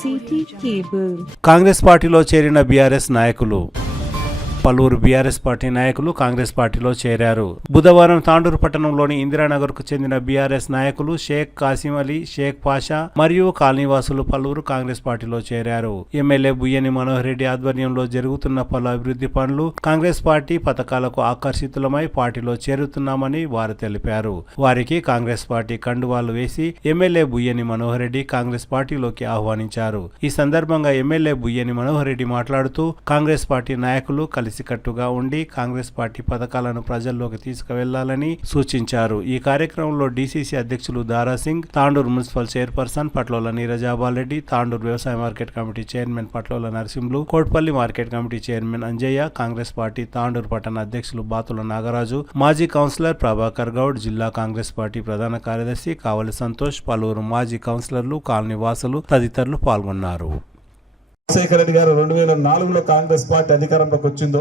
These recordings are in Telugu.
City cable. కాంగ్రెస్ పార్టీలో చేరిన బీఆర్ఎస్ నాయకులు. పలువురు బీఆర్ఎస్ పార్టీ నాయకులు కాంగ్రెస్ పార్టీలో చేరారు. బుధవారం తాండూరు పట్టణంలోని ఇందిరానగర్ కు చెందిన బీఆర్ఎస్ నాయకులు షేక్ కాసిం అలీ, షేక్ పాషా మరియు కాలనీవాసులు పలువురు కాంగ్రెస్ పార్టీలో చేరారు. ఎమ్మెల్యే బుయ్యని మనోహర్ రెడ్డి ఆధ్వర్యంలో జరుగుతున్న పలు అభివృద్ధి పనులు, కాంగ్రెస్ పార్టీ పథకాలకు ఆకర్షితులమై పార్టీలో చేరుతున్నామని వారు తెలిపారు. వారికి కాంగ్రెస్ పార్టీ కండువాలు వేసి ఎమ్మెల్యే బుయ్యని మనోహర్ రెడ్డి కాంగ్రెస్ పార్టీలోకి ఆహ్వానించారు. ఈ సందర్భంగా ఎమ్మెల్యే బుయ్యని మనోహర్ రెడ్డి మాట్లాడుతూ కాంగ్రెస్ పార్టీ నాయకులు కలిసికట్టుగా ఉండి కాంగ్రెస్ పార్టీ పథకాలను ప్రజల్లోకి తీసుకువెళ్లాలని సూచించారు. ఈ కార్యక్రమంలో డీసీసీ అధ్యక్షులు దారాసింగ్, తాండూరు మున్సిపల్ చైర్పర్సన్ పట్లోల నీరజాబాల్ రెడ్డి, తాండూరు వ్యవసాయ market committee chairman Patlola Narasimhulu, Kotpalli market committee chairman Anjaiah, Congress party Tandur పట్టణ అధ్యక్షులు బాతుల నాగరాజు, మాజీ కౌన్సిలర్ ప్రభాకర్ గౌడ్, జిల్లా కాంగ్రెస్ పార్టీ ప్రధాన కార్యదర్శి కావలి సంతోష్, పలువురు మాజీ కౌన్సిలర్లు, కాలనీ వాసులు తదితరులు పాల్గొన్నారు. రాజశేఖర రెడ్డి గారు 2004లో కాంగ్రెస్ పార్టీ అధికారంలోకి వచ్చిందో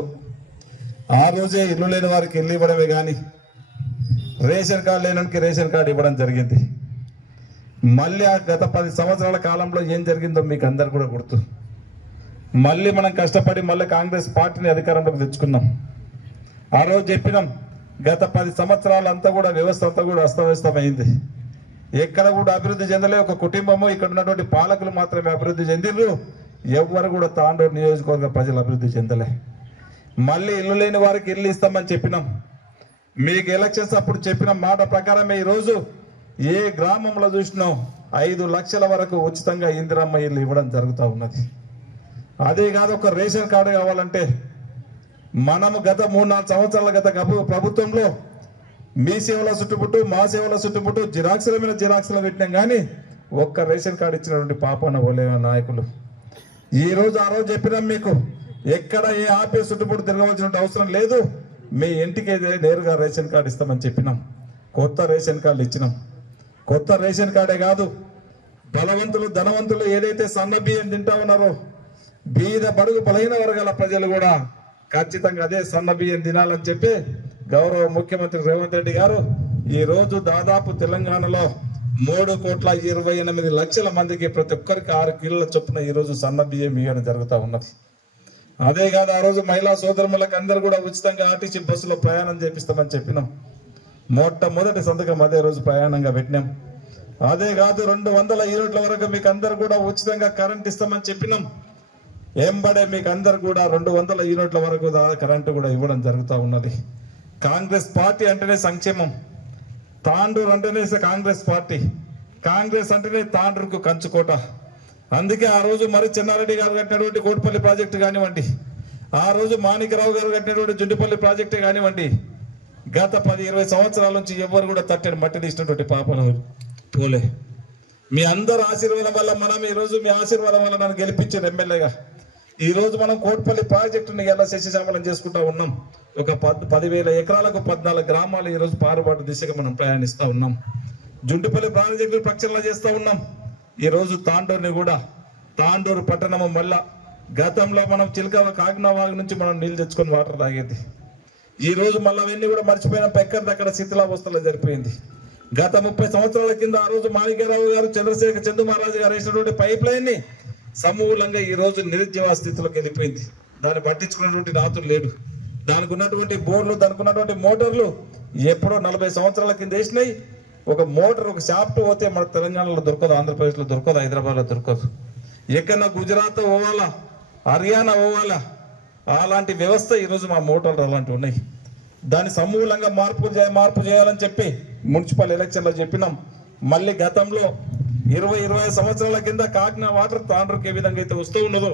ఆ రోజే ఇల్లు లేని వారికి ఇల్లు ఇవ్వడమే కానీ రేషన్ కార్డు లేనికి రేషన్ కార్డు ఇవ్వడం జరిగింది. మళ్ళీ ఆ గత 10 సంవత్సరాల కాలంలో ఏం జరిగిందో మీకు అందరు కూడా గుర్తు. మళ్ళీ మనం కష్టపడి మళ్ళీ కాంగ్రెస్ పార్టీని అధికారంలోకి తెచ్చుకున్నాం. ఆ రోజు చెప్పినాం, గత 10 సంవత్సరాలంతా కూడా వ్యవస్థ అంతా కూడా అస్తవ్యస్తమైంది. ఎక్కడ కూడా అభివృద్ధి చెందలే. ఒక కుటుంబము, ఇక్కడ ఉన్నటువంటి పాలకులు మాత్రమే అభివృద్ధి చెందిర్రు. ఎవరు కూడా తాండూరు నియోజకవర్గ ప్రజలు అభివృద్ధి చెందలే. మళ్ళీ ఇల్లు లేని వారికి ఇల్లు ఇస్తామని చెప్పినాం. మీకు ఎలక్షన్స్ అప్పుడు చెప్పిన మాట ప్రకారమే ఈరోజు ఏ గ్రామంలో చూసినాం 5 లక్షల వరకు ఉచితంగా ఇందిరమ్మ ఇల్లు ఇవ్వడం జరుగుతూ ఉన్నది. అదే కాదు, ఒక రేషన్ కార్డు కావాలంటే మనము గత 3-4 సంవత్సరాల గత ప్రభుత్వంలో మీ సేవల చుట్టుముట్టు, మా సేవల చుట్టుముట్టు జిరాక్సుల మీద జిరాక్సులు పెట్టినాం కానీ ఒక్క రేషన్ కార్డు ఇచ్చినటువంటి పాపన ఓలే నాయకులు. ఈ రోజు ఆ రోజు చెప్పినాం, మీకు ఎక్కడ ఏ ఆఫీస్ చుట్టుముట్టు తిరగవలసిన అవసరం లేదు, మీ ఇంటికి నేరుగా రేషన్ కార్డు ఇస్తామని చెప్పినాం. కొత్త రేషన్ కార్డు ఇచ్చినాం. కొత్త రేషన్ కార్డే కాదు, బలవంతులు ధనవంతులు ఏదైతే సన్న బియ్యం తింటా ఉన్నారో బీద బడుగు బలహీన వర్గాల ప్రజలు కూడా ఖచ్చితంగా అదే సన్న బియ్యం తినాలని చెప్పి గౌరవ ముఖ్యమంత్రి రేవంత్ రెడ్డి గారు ఈ రోజు దాదాపు తెలంగాణలో 3,28,00,000 మందికి ప్రతి ఒక్కరికి 6 కిలోల చొప్పున ఈ రోజు సన్న బియ్యం ఇవ్వడం జరుగుతూ ఉన్నది. అదే కాదు, ఆ రోజు మహిళా సోదరులకు అందరూ కూడా ఉచితంగా ఆర్టీసీ బస్సులో ప్రయాణం చేపిస్తామని చెప్పినాం. మొట్టమొదటి సంతకం అదే రోజు ప్రయాణంగా పెట్టినాం. అదే కాదు, 200 యూనిట్ల వరకు మీకు అందరు కూడా ఉచితంగా కరెంట్ ఇస్తామని చెప్పినాం. ఎంబడే మీకు అందరు కూడా 200 యూనిట్ల వరకు కరెంటు కూడా ఇవ్వడం జరుగుతూ ఉన్నది. కాంగ్రెస్ పార్టీ అంటేనే సంక్షేమం. తాండూరు అంటేనే కాంగ్రెస్ పార్టీ. కాంగ్రెస్ అంటేనే తాండూరుకు కంచుకోట. అందుకే ఆ రోజు మరి చెన్నారెడ్డి గారు కట్టినటువంటి కోట్పల్లి ప్రాజెక్టు కానివ్వండి, ఆ రోజు మాణికరావు గారు కట్టినటువంటి జుండిపల్లి ప్రాజెక్టు కానివ్వండి, గత 10-20 సంవత్సరాల నుంచి ఎవరు కూడా తట్టని మట్టి తీసినటువంటి పాపను పోలే. మీ అందరు ఆశీర్వాదం వల్ల మనం ఈరోజు మీ ఆశీర్వాదం వల్ల నన్ను గెలిపించారు ఎమ్మెల్యేగా. ఈ రోజు మనం కోట్పల్లి ప్రాజెక్టుని ఎలా శశిశామలం చేసుకుంటా ఉన్నాం. ఒక 10,000 ఎకరాలకు 14 గ్రామాలు ఈ రోజు పారుబాటు దిశగా మనం ప్రయాణిస్తూ ఉన్నాం. జుంటిపల్లి ప్రాజెక్టు ప్రక్షాళన చేస్తూ ఉన్నాం. ఈ రోజు తాండూరుని కూడా, తాండూరు పట్టణము మళ్ళా గతంలో మనం చిలక కాకినావాగు నుంచి మనం నీళ్ళు తెచ్చుకొని వాటర్ తాగేది. ఈ రోజు మళ్ళీ అవన్నీ కూడా మర్చిపోయిన ఎక్కడిదక్కడ శిథిలావస్థలో జరిపోయింది. గత 30 సంవత్సరాల కింద ఆ రోజు మాణిక్యరావు గారు, చంద్ర మహారాజు గారు వేసినటువంటి పైప్ లైన్ ని సమూలంగా ఈ రోజు నిరుద్యోగ స్థితిలోకి వెళ్ళిపోయింది. దాన్ని పట్టించుకున్నటువంటి నాతులు లేడు. దానికి ఉన్నటువంటి బోర్లు, దానికి ఉన్నటువంటి మోటార్లు ఎప్పుడో 40 సంవత్సరాల కింద వేసినాయి. ఒక మోటార్, ఒక షాఫ్ట్ పోతే మన తెలంగాణలో దొరకదు, ఆంధ్రప్రదేశ్లో దొరకదు, హైదరాబాద్లో దొరకదు. ఎక్కడన్నా గుజరాత్ పోవాలా, హర్యానా పోవాలా, అలాంటి వ్యవస్థ ఈరోజు మా మోటార్లు అలాంటివి ఉన్నాయి. దాన్ని సమూలంగా మార్పు చేయాలని చెప్పి మున్సిపల్ ఎలక్షన్లో చెప్పినాం. మళ్ళీ గతంలో 20-25 సంవత్సరాల కింద కాకినా వాటర్ తాండ్రుకి ఏ విధంగా అయితే వస్తూ ఉన్నదో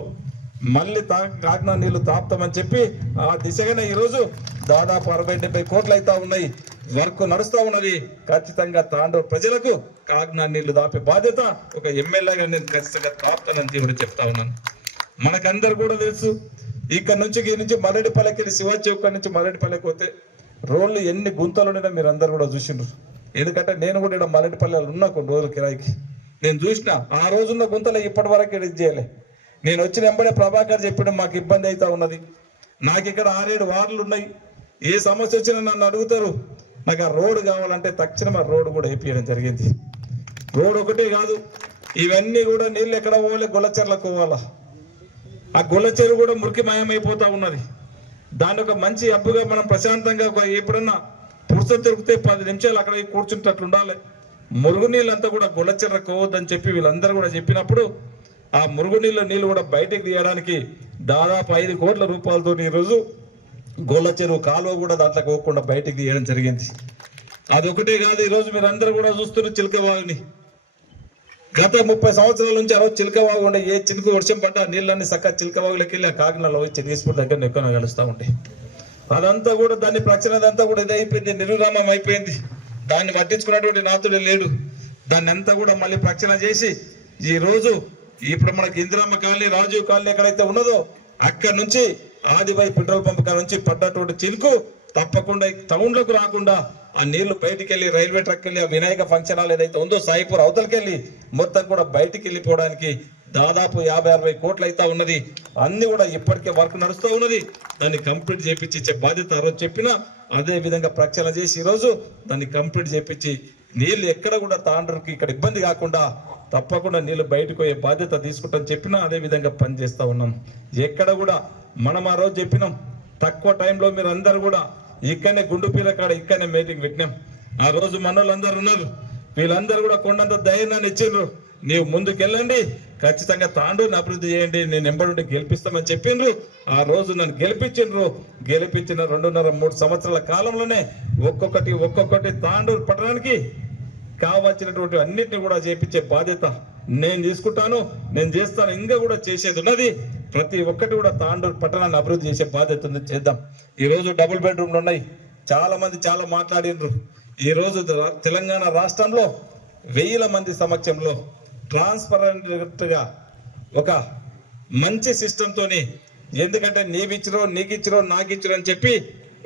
మళ్ళీ కాకినా నీళ్లు తాపుతామని చెప్పి ఆ దిశగానే ఈరోజు దాదాపు 60-70 కోట్లు అయితే ఉన్నాయి. వర్క్ నడుస్తూ ఉన్నది. ఖచ్చితంగా తాండూరు ప్రజలకు కాకినా నీళ్లు దాపే బాధ్యత ఒక ఎమ్మెల్యేగా నేను ఖచ్చితంగా తాపుతానని చెప్పి చెప్తా ఉన్నాను. మనకందరు కూడా తెలుసు, ఇక్కడ నుంచి మర్రెడ్డిపల్లెకి వెళ్ళి శివాజీ చౌక్ నుంచి మర్రెడ్డిపల్లెకి పోతే రోడ్లు ఎన్ని గుంతలు ఉన్నాయో మీరు అందరు కూడా చూసిండ్రు. ఎందుకంటే నేను కూడా ఇక్కడ మర్రెడ్డిపల్లెలు ఉన్నా కొన్ని రోజులు కిరాయికి, నేను చూసిన ఆ రోజున్న గుంతలు ఇప్పటి వరకు ఎడిట్ చేయలే. నేను వచ్చిన వెంబడే ప్రభాకర్ చెప్పడం మాకు ఇబ్బంది అయితే ఉన్నది, నాకు ఇక్కడ 6-7 వార్డులు ఉన్నాయి, ఏ సమస్య వచ్చినా నన్ను అడుగుతారు, నాకు ఆ రోడ్డు కావాలంటే తక్షణం ఆ రోడ్డు కూడా వేయించడం జరిగింది. రోడ్ ఒకటే కాదు, ఇవన్నీ కూడా నీళ్ళు ఎక్కడ పోవాలి, గొల్లచెర్లకు పోవాలా. ఆ గొల్లచెరు కూడా మురికిమయమైపోతా ఉన్నది. దాని ఒక మంచి అబ్బుగా మనం ప్రశాంతంగా ఎప్పుడన్నా పురుషం దొరికితే 10 నిమిషాలు అక్కడ కూర్చుంటట్లు ఉండాలి. మురుగునీళ్ళంతా కూడా గొల్లచెర్రకు పోవద్దని చెప్పి వీళ్ళందరూ కూడా చెప్పినప్పుడు ఆ మురుగునీళ్ళు కూడా బయటకు తీయడానికి దాదాపు 5 కోట్ల రూపాయలతో ఈరోజు గొల్లచెరువు కాలువ కూడా దాంట్లో పోకుండా బయటకు తీయడం జరిగింది. అదొకటే కాదు, ఈరోజు మీరు అందరూ కూడా చూస్తున్నారు చిలకవాగుని. గత 30 సంవత్సరాల నుంచి ఆ రోజు చిలకవాగు ఉండే, ఏ చినుకు వర్షం పడ్డా నీళ్ళన్నీ చక్కగా చిలకవాగులోకి వెళ్ళి ఆ కాకినాడలో చెన్నీస్పూర్ దగ్గర ఎక్కువ కలుస్తూ ఉంటాయి. అదంతా కూడా దాన్ని ప్రచనదంతా కూడా ఇదైపోయింది, నిర్విరామం అయిపోయింది. దాన్ని పట్టించుకున్నటువంటి నాతుడే లేడు. దాన్ని అంతా కూడా మళ్ళీ ప్రక్షణ చేసి ఈ రోజు ఇప్పుడు మనకి ఇందిరమ్మ కాలనీ, రాజీవ్ కాలనీ ఎక్కడైతే ఉన్నదో అక్కడి నుంచి ఆదిబాయి పెట్రోల్ పంప్ కాడ నుంచి పడ్డటువంటి చినుకు తప్పకుండా టౌన్లోకి రాకుండా ఆ నీళ్లు బయటికి వెళ్ళి రైల్వే ట్రాక్ వెళ్ళి ఆ వినాయక ఫంక్షన్ హాల్ ఏదైతే ఉందో సాయిపూర్ అవతలకి వెళ్ళి మొత్తం కూడా బయటికి వెళ్ళిపోవడానికి దాదాపు 50-60 కోట్లు అయితే ఉన్నది. అన్ని కూడా ఇప్పటికే వర్క్ నడుస్తూ ఉన్నది. దాన్ని కంప్లీట్ చేపించి ఇచ్చే బాధ్యత ఆ రోజు చెప్పినా అదే విధంగా ప్రక్షాళన చేసి ఈరోజు దాన్ని కంప్లీట్ చేపించి నీళ్లు ఎక్కడ కూడా తాండ్రుకి ఇక్కడ ఇబ్బంది కాకుండా తప్పకుండా నీళ్లు బయటకు పోయే బాధ్యత తీసుకుంటామని చెప్పినా అదే విధంగా పనిచేస్తూ ఉన్నాం. ఎక్కడ కూడా మనం ఆ రోజు చెప్పినాం, తక్కువ టైంలో మీరు అందరు కూడా ఇక్కడనే గుండుపీల కాడ ఇక్కడనే మీటింగ్ పెట్టినాం. ఆ రోజు మనోళ్ళందరూ ఉన్నారు, వీళ్ళందరూ కూడా కొండంత ధైర్యాన్ని ఇచ్చిండ్రు. నీవు ముందుకెళ్ళండి, ఖచ్చితంగా తాండూరుని అభివృద్ధి చేయండి, నేను ఎంబడి గెలిపిస్తామని చెప్పిండ్రు. ఆ రోజు నన్ను గెలిపించిండ్రు. గెలిపించిన 2.5-3 సంవత్సరాల కాలంలోనే ఒక్కొక్కటి తాండూరు పట్టణానికి కావాల్సినటువంటి అన్నిటిని కూడా చేపించే బాధ్యత నేను తీసుకుంటాను, నేను చేస్తాను. ఇంకా కూడా చేసేది ఉన్నది. ప్రతి ఒక్కటి కూడా తాండూరు పట్టణాన్ని అభివృద్ధి చేసే బాధ్యత ఉంది, చేద్దాం. ఈ రోజు డబుల్ బెడ్రూమ్లు ఉన్నాయి, చాలా మంది చాలా మాట్లాడినరు. ఈ రోజు తెలంగాణ రాష్ట్రంలో 1000 మంది సమక్షంలో ట్రాన్స్పరెంట్ గా ఒక మంచి సిస్టమ్ తోని, ఎందుకంటే నీవిచ్చిరో నీకిచ్చిరో నాకిచ్చిరో అని చెప్పి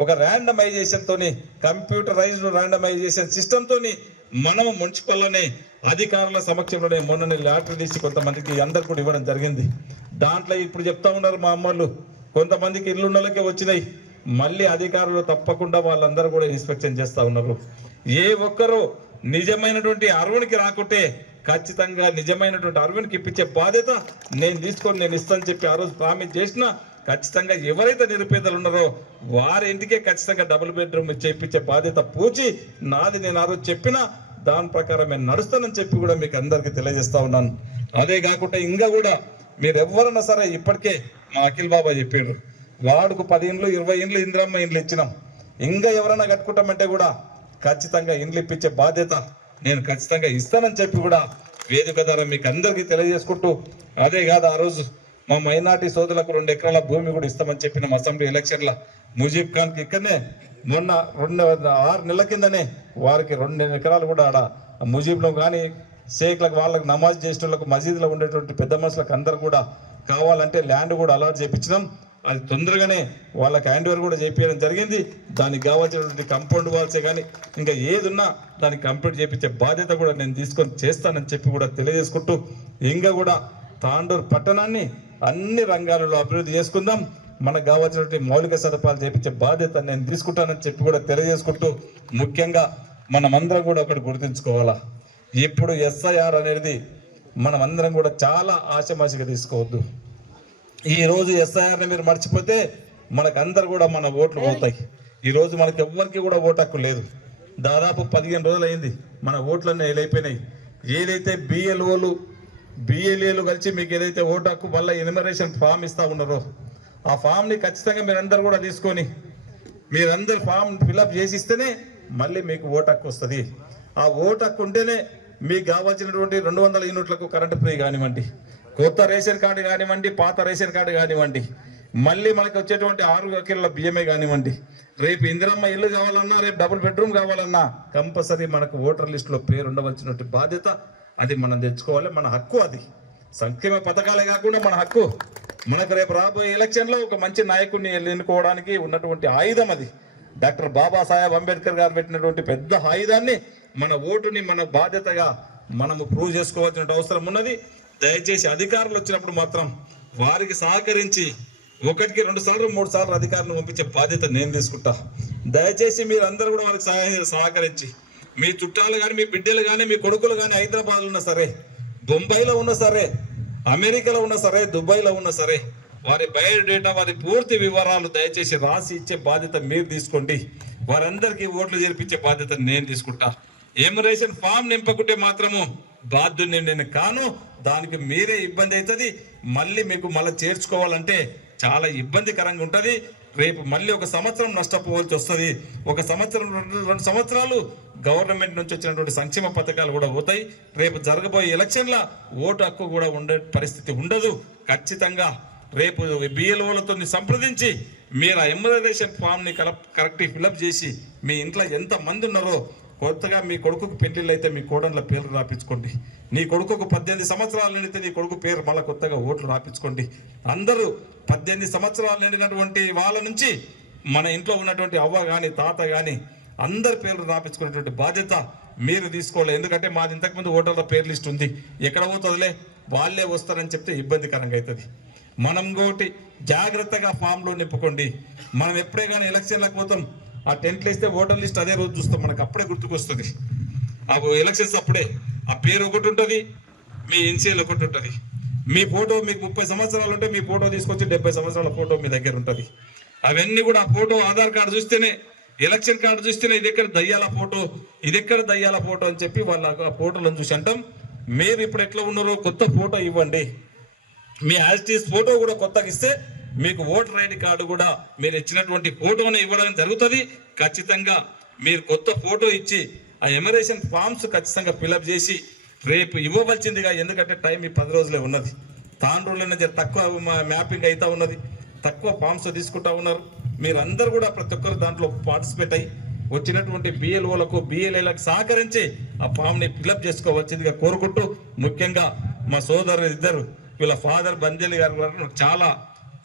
ఒక ర్యాండమైజేషన్ తోని, కంప్యూటరైజ్డ్ ర్యాండమైజేషన్ సిస్టమ్ తోని మనము మున్సిపల్లోనే అధికారుల సమక్షంలోనే మొన్ననే లాటరీ తీసి కొంతమందికి అందరు కూడా ఇవ్వడం జరిగింది. దాంట్లో ఇప్పుడు చెప్తా ఉన్నారు మా అమ్మలు, కొంతమందికి ఇల్లున్నోళ్ళకే వచ్చినాయి. మళ్ళీ అధికారులు తప్పకుండా వాళ్ళందరూ కూడా ఇన్స్పెక్షన్ చేస్తూ ఉన్నారు. ఏ ఒక్కరూ నిజమైనటువంటి అర్హునికి రాకుంటే ఖచ్చితంగా నిజమైనటువంటి అర్హునికి ఇప్పించే బాధ్యత నేను ఇస్తానని చెప్పి ఆ రోజు ప్రామిస్ చేసిన, ఖచ్చితంగా ఎవరైతే నిరుపేదలు ఉన్నారో వారి ఇంటికే ఖచ్చితంగా డబుల్ బెడ్రూమ్ చేయించే బాధ్యత పూచి నాది. నేను ఆ రోజు చెప్పినా దాని ప్రకారం నేను నడుస్తానని చెప్పి కూడా మీకు అందరికీ తెలియజేస్తా ఉన్నాను. అదే కాకుండా ఇంకా కూడా మీరు ఎవరన్నా సరే, ఇప్పటికే మా అఖిల్ బాబా చెప్పారు, వాడుకు 10 ఇండ్లు 20 ఇండ్లు ఇందిరమ్మ ఇండ్లు ఇచ్చినాం. ఇంకా ఎవరైనా కట్టుకుంటామంటే కూడా ఖచ్చితంగా ఇండ్లు ఇప్పించే బాధ్యత నేను ఖచ్చితంగా ఇస్తానని చెప్పి కూడా వేదిక ద్వారా మీకు అందరికీ తెలియజేసుకుంటూ, అదే కాదు ఆ రోజు మా మైనార్టీ సోదరులకు 2 ఎకరాల భూమి కూడా ఇస్తామని చెప్పిన అసెంబ్లీ ఎలక్షన్ల ముజీబ్ ఖాన్కి ఇక్కడనే మొన్న 6 నెలల కిందనే వారికి 2 ఎకరాలు కూడా ఆడ ముజీబ్లో కానీ షేక్లకు వాళ్ళకు నమాజ్ చేసిన వాళ్ళకు మసీదులో ఉండేటువంటి పెద్ద మనుషులకు అందరు కూడా కావాలంటే ల్యాండ్ కూడా అలాట్ చేయించినాం. అది తొందరగానే వాళ్ళకి హ్యాండ్ ఓవర్ కూడా చేయించడం జరిగింది. దానికి కావాల్సినటువంటి కాంపౌండ్ వాల్సే కానీ ఇంకా ఏదున్నా దానికి కంప్లీట్ చేయించే బాధ్యత కూడా నేను తీసుకొని చేస్తానని చెప్పి కూడా తెలియజేసుకుంటూ, ఇంకా కూడా తాండూరు పట్టణాన్ని అన్ని రంగాలలో అభివృద్ధి చేసుకుందాం. మనకు కావాల్సినటువంటి మౌలిక సదుపాయాలు చేయించే బాధ్యత నేను తీసుకుంటానని చెప్పి కూడా తెలియజేసుకుంటూ, ముఖ్యంగా మనమందరం కూడా ఒకటి గుర్తుంచుకోవాలా, ఇప్పుడు SIR అనేది మనమందరం కూడా చాలా ఆశమాషిగా తీసుకోవద్దు. ఈ రోజు SIRని మీరు మర్చిపోతే మనకందరు కూడా మన ఓట్లు పోతాయి. ఈ రోజు మనకి ఎవ్వరికి కూడా ఓటు హక్కు లేదు. దాదాపు 15 రోజులు అయింది, మన ఓట్లన్నీ అయిపోయినాయి. ఏదైతే BLAలు కలిసి మీకు ఏదైతే ఓటు హక్కు వల్ల ఎన్యుమరేషన్ ఫామ్ ఇస్తా ఉన్నారో ఆ ఫామ్ని ఖచ్చితంగా మీరందరూ కూడా తీసుకొని మీరందరు ఫామ్ ఫిల్అప్ చేసి ఇస్తేనే మళ్ళీ మీకు ఓటు హక్కు వస్తుంది. ఆ ఓటు హక్కు ఉంటేనే మీకు కావాల్సినటువంటి 200 యూనిట్లకు కరెంటు ఫ్రీ కానివ్వండి, కొత్త రేషన్ కార్డు కానివ్వండి, పాత రేషన్ కార్డు కానివ్వండి, మళ్ళీ మనకి వచ్చేటువంటి 6 కిలోల బియ్యమే కానివ్వండి, రేపు ఇందిరమ్మ ఇల్లు కావాలన్నా, రేపు డబుల్ బెడ్రూమ్ కావాలన్నా కంపల్సరీ మనకు ఓటర్ లిస్టులో పేరు ఉండవలసినటువంటి బాధ్యత అది మనం తెచ్చుకోవాలి. మన హక్కు అది. సంక్షేమ పథకాలే కాకుండా మన హక్కు. మనకు రేపు రాబోయే ఎలక్షన్లో ఒక మంచి నాయకుడిని ఎన్నుకోవడానికి ఉన్నటువంటి ఆయుధం అది. డాక్టర్ బాబాసాహెబ్ అంబేద్కర్ గారు పెట్టినటువంటి పెద్ద ఆయుధాన్ని, మన ఓటుని మన బాధ్యతగా మనము ప్రూవ్ చేసుకోవాల్సిన అవసరం ఉన్నది. దయచేసి అధికారులు వచ్చినప్పుడు మాత్రం వారికి సహకరించి 1కి 2 సార్లు 3 సార్లు అధికారులను పంపించే బాధ్యత నేను తీసుకుంటా. దయచేసి మీరు అందరూ కూడా వారికి సహకరించి, మీ చుట్టాలు కానీ, మీ బిడ్డలు కానీ, మీ కొడుకులు కానీ హైదరాబాద్లో ఉన్నా సరే బొంబాయిలో ఉన్నా సరే, అమెరికాలో ఉన్నా సరే, దుబాయ్లో ఉన్నా సరే, వారి బయోడేటా, వారి పూర్తి వివరాలు దయచేసి రాసి ఇచ్చే బాధ్యత మీరు తీసుకోండి. వారందరికీ ఓట్లు చేర్పించే బాధ్యత నేను తీసుకుంటా. ఎమిరేషన్ ఫామ్ నింపకుంటే మాత్రము బాధ్యుని నేను కాను. దానికి మీరే ఇబ్బంది అవుతుంది. మళ్ళీ మీకు మళ్ళీ చేర్చుకోవాలంటే చాలా ఇబ్బందికరంగా ఉంటుంది. రేపు మళ్ళీ ఒక సంవత్సరం నష్టపోవాల్సి వస్తుంది. ఒక సంవత్సరం, 2 సంవత్సరాలు గవర్నమెంట్ నుంచి వచ్చినటువంటి సంక్షేమ పథకాలు కూడా పోతాయి. రేపు జరగబోయే ఎలక్షన్ల ఓటు హక్కు కూడా ఉండే పరిస్థితి ఉండదు. ఖచ్చితంగా రేపు బిఎల్ఓలతో సంప్రదించి మీరు ఆ ఎమ్యునరేషన్ ఫామ్ ని కరెక్ట్ ఫిలప్ చేసి మీ ఇంట్లో ఎంత మంది ఉన్నారో, కొత్తగా మీ కొడుకుకు పెళ్లిళ్ళు అయితే మీ కోడన్ల పేర్లు రాపించుకోండి. నీ కొడుకుకు 18 సంవత్సరాలు నిండితే నీ కొడుకు పేరు మళ్ళీ కొత్తగా ఓట్లు రాపించుకోండి. అందరూ 18 సంవత్సరాలు నిండినటువంటి వాళ్ళ నుంచి మన ఇంట్లో ఉన్నటువంటి అవ్వ కానీ తాత కానీ అందరి పేర్లు రాపించుకునేటువంటి బాధ్యత మీరు తీసుకోవాలి. ఎందుకంటే మాది ఇంతకుముందు ఓటర్ల పేర్ లిస్ట్ ఉంది, ఎక్కడ పోతుందిలే వాళ్ళే వస్తారని చెప్తే ఇబ్బందికరంగా అవుతుంది. మనం ఇంకోటి జాగ్రత్తగా ఫామ్లో నింపుకోండి. మనం ఎప్పుడే కానీ ఎలక్షన్లకు పోతాం, ఆ టెంట్లు ఇస్తే ఓటర్ లిస్ట్ అదే రోజు చూస్తాం, మనకు అప్పుడే గుర్తుకొస్తుంది. ఆ ఎలక్షన్స్ అప్పుడే ఆ పేరు ఒకటి ఉంటుంది, మీ ఇన్సియల్ ఒకటి ఉంటుంది. మీ ఫోటో మీకు 30 సంవత్సరాలు ఉంటే మీ ఫోటో తీసుకొచ్చి 70 సంవత్సరాల ఫోటో మీ దగ్గర ఉంటుంది. అవన్నీ కూడా ఆ ఫోటో, ఆధార్ కార్డు చూస్తేనే, ఎలక్షన్ కార్డు చూస్తేనే ఇది ఎక్కడ దయ్యాల ఫోటో, ఇది ఎక్కడ దయ్యాల ఫోటో అని చెప్పి వాళ్ళ ఆ ఫోటోలను చూసి అంటాం. మీరు ఇప్పుడు ఎట్లా ఉన్నారో కొత్త ఫోటో ఇవ్వండి. మీ యాజిటీస్ ఫోటో కూడా కొత్తగా ఇస్తే మీకు ఓటర్ ఐడి కార్డు కూడా మీరు ఇచ్చినటువంటి ఫోటోనే ఇవ్వడం జరుగుతుంది. ఖచ్చితంగా మీరు కొత్త ఫోటో ఇచ్చి ఆ ఎమిరేషన్ ఫామ్స్ ఖచ్చితంగా ఫిలప్ చేసి రేపు ఇవ్వవలసిందిగా. ఎందుకంటే టైం ఈ 10 రోజులే ఉన్నది. తాండ్రులోనే తక్కువ మ్యాపింగ్ అవుతా ఉన్నది, తక్కువ ఫామ్స్ తీసుకుంటా ఉన్నారు. మీరందరూ కూడా ప్రతి ఒక్కరు దాంట్లో పార్టిసిపేట్ అయ్యి వచ్చినటువంటి బిఎల్ఓలకు బిఎల్ఏలకు సహకరించి ఆ ఫామ్ని ఫిలప్ చేసుకోవాల్సిందిగా కోరుకుంటూ, ముఖ్యంగా మా సోదరులు ఇద్దరు, వీళ్ళ ఫాదర్ బంజలి గారు చాలా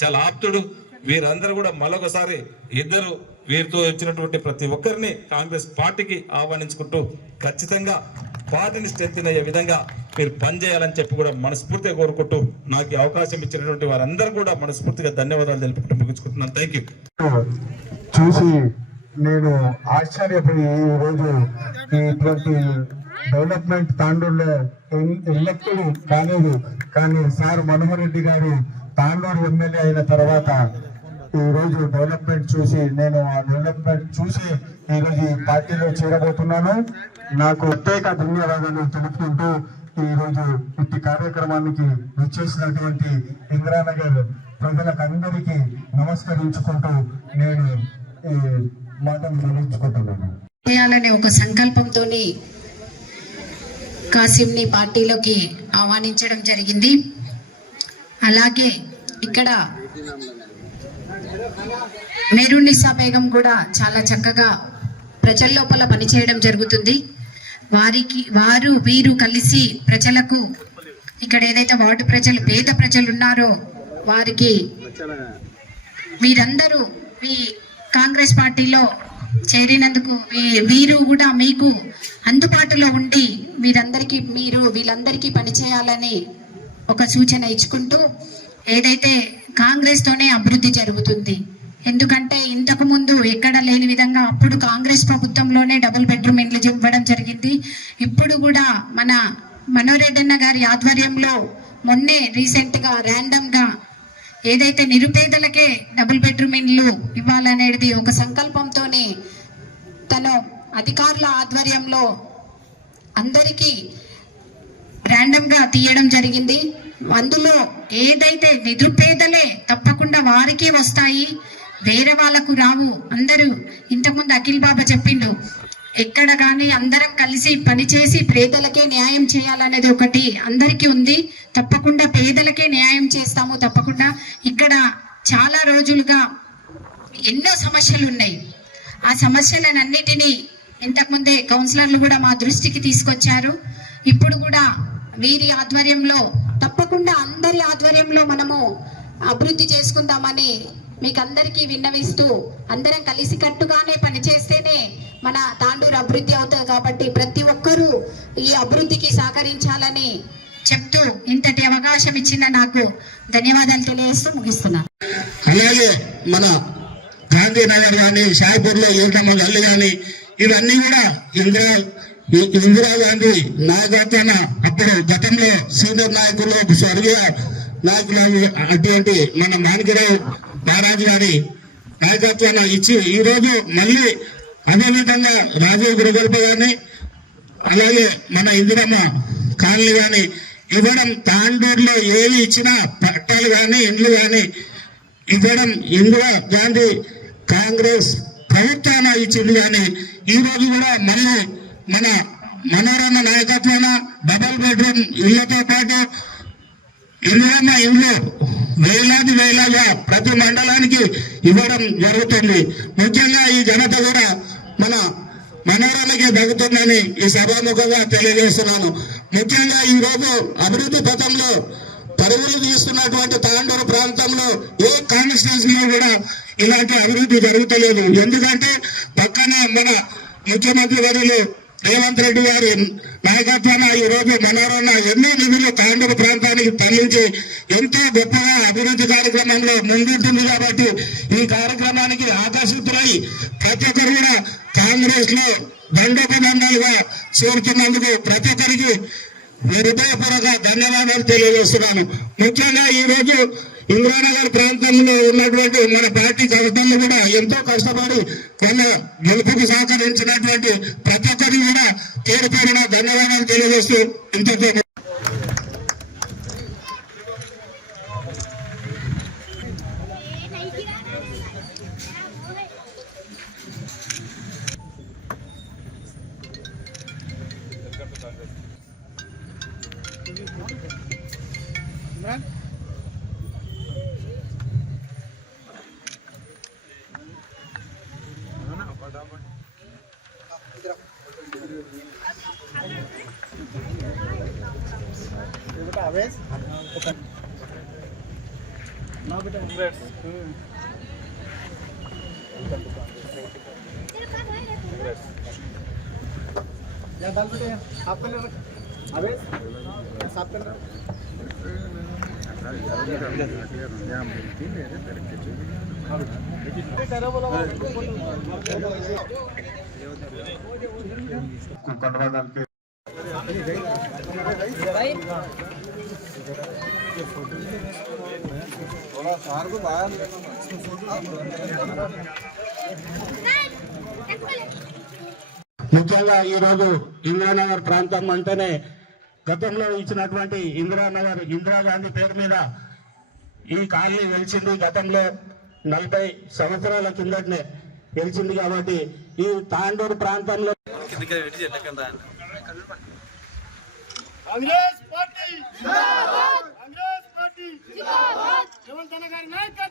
చాలా ఆప్తుడు. వీరందరూ కూడా మరొకసారి ఇద్దరు వీరితో వచ్చినటువంటి ప్రతి ఒక్కరిని కాంగ్రెస్ పార్టీకి ఆహ్వానించుకుంటూ ఖచ్చితంగా పార్టీని స్ట్రెంథెన్ అయ్యే విధంగా మీరు పనిచేయాలని చెప్పి కూడా మనస్ఫూర్తిగా కోరుకుంటూ, నాకు ఈ అవకాశం ఇచ్చినటువంటి వారందరూ కూడా మనస్ఫూర్తిగా ధన్యవాదాలు తెలుపుకుంటూ ముగించుకుంటున్నాను. Thank you. చూసి నేను ఆశ్చర్యపోయి ఈరోజు ఇటువంటి డెవలప్మెంట్ తాండూరులో ఎలక్టెడ్ కాలేదు, కానీ సార్ మనోహర్ రెడ్డి గారు తాండూరు ఎమ్మెల్యే అయిన తర్వాత ఈరోజు డెవలప్మెంట్ చూసి, నేను ఆ డెవలప్మెంట్ చూసి ఈరోజు ఈ పార్టీలో చేరబోతున్నాను. నాకు ప్రత్యేక ధన్యవాదాలు తెలుపుకుంటూ ఈరోజు ఇట్టి కార్యక్రమానికి విచ్చేసినటువంటి ఇందిరానగర్ ప్రజలకు అందరికీ నమస్కరించుకుంటూ నేను ఈ మాటను ముగించుకుంటున్నాను. చేయాలనే ఒక సంకల్పంతో కాసింని పార్టీలోకి ఆహ్వానించడం జరిగింది. అలాగే ఇక్కడ మెరునిసా బేగం కూడా చాలా చక్కగా ప్రజల లోపల పనిచేయడం జరుగుతుంది. వీరు కలిసి ప్రజలకు ఇక్కడ ఏదైతే వార్డు ప్రజలు, పేద ప్రజలు ఉన్నారో వారికి వీరందరూ ఈ కాంగ్రెస్ పార్టీలో చేరినందుకు వీరు కూడా మీకు అందుబాటులో ఉండి వీళ్ళందరికీ పనిచేయాలని ఒక సూచన ఇచ్చుకుంటూ, ఏదైతే కాంగ్రెస్ తోనే అభివృద్ధి జరుగుతుంది. ఎందుకంటే ఇంతకు ముందు ఎక్కడ లేని విధంగా అప్పుడు కాంగ్రెస్ ప్రభుత్వంలోనే డబుల్ బెడ్రూమ్ ఇండ్లు ఇవ్వడం జరిగింది. ఇప్పుడు కూడా మన మనోరెడ్డన్న గారి ఆధ్వర్యంలో మొన్నే రీసెంట్ గా ర్యాండమ్ గా ఏదైతే నిరుపేదలకే డబుల్ బెడ్రూమ్ ఇండ్లు ఇవ్వాలనేది ఒక సంకల్పంతోనే తను అధికారుల ఆధ్వర్యంలో అందరికీ ర్యాండమ్ గా తీయడం జరిగింది. అందులో ఏదైతే నిరుపేదలే తప్పకుండా వారికి వస్తాయి, వేరే వాళ్ళకు రావు. అందరూ ఇంతకుముందు అఖిల్ బాబా చెప్పిండు, ఎక్కడ కానీ అందరం కలిసి పనిచేసి పేదలకే న్యాయం చేయాలనేది ఒకటి అందరికీ ఉంది. తప్పకుండా పేదలకే న్యాయం చేస్తాము. తప్పకుండా ఇక్కడ చాలా రోజులుగా ఎన్నో సమస్యలు ఉన్నాయి. ఆ సమస్యలన్నిటినీ ఇంతకుముందే కౌన్సిలర్లు కూడా మా దృష్టికి తీసుకొచ్చారు. ఇప్పుడు కూడా వీరి ఆధ్వర్యంలో తప్పకుండా అందరి ఆధ్వర్యంలో మనము అభివృద్ధి చేసుకుందామని మీకు అందరికీ విన్నవిస్తూ, అందరం కలిసి కట్టుగానే పనిచేస్తేనే మన తాండూరు అభివృద్ధి అవుతుంది. కాబట్టి ప్రతి ఒక్కరూ ఈ అభివృద్ధికి సహకరించాలని చెప్తూ ఇంతటి అవకాశం ఇచ్చిన నాకు ధన్యవాదాలు తెలియజేస్తూ ముగిస్తున్నాను. అలాగే మన గాంధీనగర్ కానీ, షాయిపూర్లో 7 గల్లు కానీ ఇవన్నీ కూడా ఈ ఇందిరాగాంధీ నాయకత్వాన అప్పుడు గతంలో సీనియర్ నాయకులు స్వర్గీయ నాయకులు అటువంటి మన మాణిక్యరావు మహారాజు గారి నాయకత్వాన ఇచ్చి ఈరోజు మళ్ళీ అదేవిధంగా రాజీవ్ గురుగల్ప గారిని అలాగే మన ఇందిరమ్మ కాలనీ కానీ ఇవ్వడం, తాండూరులో ఏవి ఇచ్చినా పట్టాలు కానీ ఇండ్లు కానీ ఇవ్వడం ఇందిరా గాంధీ కాంగ్రెస్ ప్రభుత్వాన ఇచ్చింది. కానీ ఈ రోజు కూడా మళ్ళీ మన మనోరమ నాయకత్వాన డబల్ బెడ్రూమ్ ఇళ్లతో పాటు ఇందిరమ్మ ఇండ్లు వేలాదిగా ప్రతి మండలానికి ఇవ్వడం జరుగుతుంది. ముఖ్యంగా ఈ ఘనత కూడా మన మనోరమకే దక్కుతుందని ఈ సభాముఖంగా తెలియజేస్తున్నాను. ముఖ్యంగా ఈ రోజు అభివృద్ధి పథంలో పరుగులు తీస్తున్నటువంటి తాండూరు ప్రాంతంలో ఏ కాన్స్టిట్యూన్సీలో కూడా ఇలాంటి అభివృద్ధి జరుగుతలేదు. ఎందుకంటే పక్కనే మన ముఖ్యమంత్రి వర్యులు రేవంత్ రెడ్డి గారి నాయకత్వాన ఈ రోజు మనోరమ ఎన్నో నిధులు తాండూరు ప్రాంతానికి తరలించి ఎంతో గొప్పగా అభివృద్ధి కార్యక్రమంలో ముందుంటుంది. కాబట్టి ఈ కార్యక్రమానికి ఆకర్షితులై ప్రతి ఒక్కరు కూడా కాంగ్రెస్ లో దండోపదండాలుగా చేరుతున్నందుకు ప్రతి ఒక్కరికి హృదయపూర్వక ధన్యవాదాలు తెలియజేస్తున్నాను. ముఖ్యంగా ఈ రోజు ఇందిరానగర్ ప్రాంతంలో ఉన్నటువంటి మన పార్టీ కార్యకర్తలు కూడా ఎంతో కష్టపడి వాళ్ళ గెలుపుకు సహకరించినటువంటి ప్రతి ఒక్కరికి కూడా పేరు పేరున ధన్యవాదాలు తెలియజేస్తూ ఇంతతో ముఖ్యంగా ఈ రోజు ఇందిరానగర్ ప్రాంతం అంటేనే గతంలో ఇచ్చినటువంటి ఇందిరాగాంధీ పేరు మీద ఈ కాలనీ వెలిచింది. గతంలో 40 సంవత్సరాల కిందటనే వెలిచింది. కాబట్టి ఈ తాండూరు ప్రాంతంలో కాంగ్రెస్ పార్టీ జిందాబాద్, కాంగ్రెస్ పార్టీ జిందాబాద్, రేవంత్ అన్న గారి నాయకత్వం.